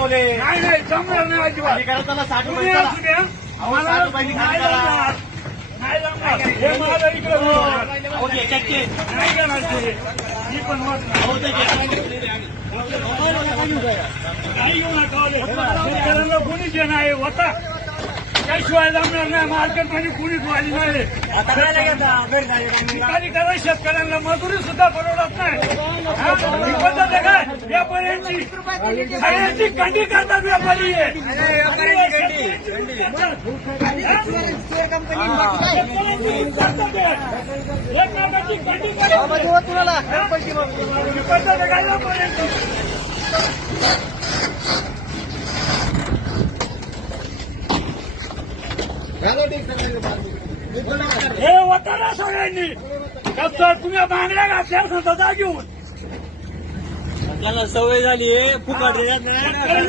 बोले नाही नाही जमणार नाही अजिबात. खाली करा त्याला 60 तुम्ही रुपये असू द्या. अहो, मला 60 रुपयांनी खाली नाही करा. जमणार. नाही जमणार. हे माझं इकडे बघा. अहो ते चक्की नाही करणार ते. मी पण मत नाही. अहो ते काही घेऊ नका. शेतकऱ्यांना कोणीच हे नाही होता त्याशिवाय जमणार नाही. मार्केटमध्ये कोणीच वाली नाही. ठिकाणी करा शेतकऱ्यांना मजुरी सुद्धा परवडत नाही. ही पद्धत आहे काय व्यापाऱ्यांची खाण्याची कंडी करतात व्यापारी हे. एकमेकांची कंडी करतात. ही पद्धत आहे काय व्यापाऱ्यांची. हे होता ना सगळ्यांनी कसं तुम्ही बांगड्या घातल्या स्वतः घेऊन त्याला सवय झाली फुकट